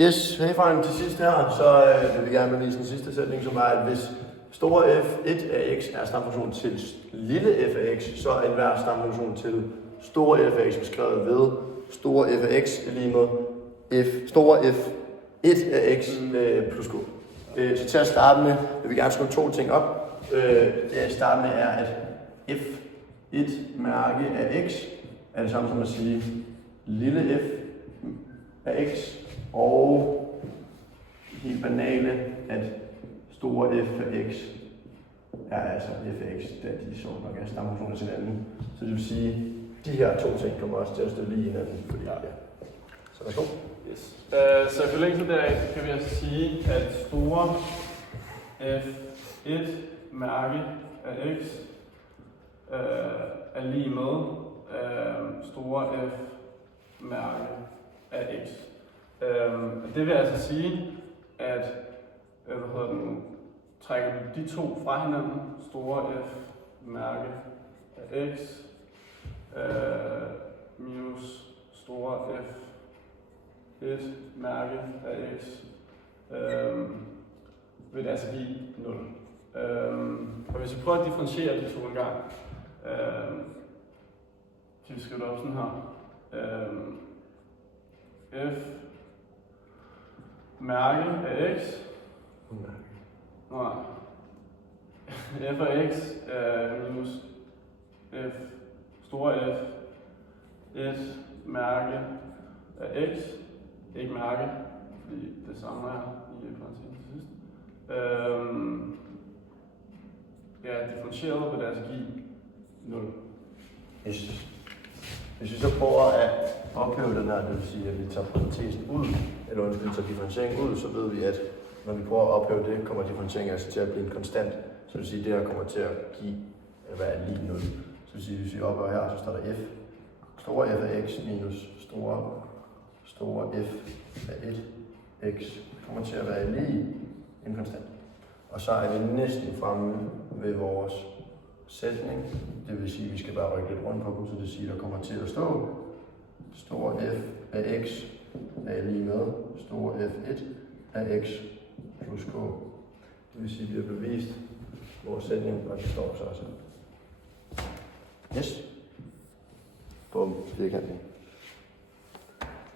Yes, herfra til sidst her, så vil vi gerne bevise den sidste sætning, som er, at hvis store f1 af x er stamfunktion til lille f af x, så er enhver stamfunktion til store f af x beskrevet ved store f af x lige med store f1 af x plus k. Så til at starte med vil vi gerne skrive to ting op. Det at starte med er, at f1 mærke af x er det samme som at sige lille f af x, og helt banale, at store f af x er altså f af x, da de så nok er stamfunktioner til hinanden. Så det vil sige, at de her to ting kommer også til at stå lige hinanden, fordi ja. Så værsgo. Yes. Så i forlængelse deraf kan vi altså sige, at store f1 mærke af x er lige med store f mærke af x. Det vil altså sige, at trækker vi de to fra hinanden, store f mærke af x minus store f1 mærke af x, vil det altså give 0. Og hvis vi prøver at differentiere de to en gang, kan vi skrive det op sådan her. F mærke af x. Nej. F af x minus f store f 1 mærke af x. Ikke mærke, fordi det samme er i parentesen til sidst. Differentieret vil det altså give 0. Yes. Hvis vi så prøver at ophæve den her, det vil sige, at vi tager parentesen ud, eller undskyld, tager differentieringen ud, så ved vi, at når vi prøver at ophæve det, kommer differentieringen altså til at blive en konstant. Så det vil sige, at det her kommer til at give, at være lige 0. Så det vil sige, at hvis vi ophæver her, så står der f. Store f af x minus store f af 1 x kommer til at være lige en konstant. Og så er vi næsten fremme ved vores sætning. Det vil sige, at vi skal bare rykke lidt rundt på dem, så det vil sige, at der kommer til at stå store f af x er lige med store f1 af x plus k. Det vil sige, at vi har bevist vores sætning, og det står så også. Yes. Bum, firkanten.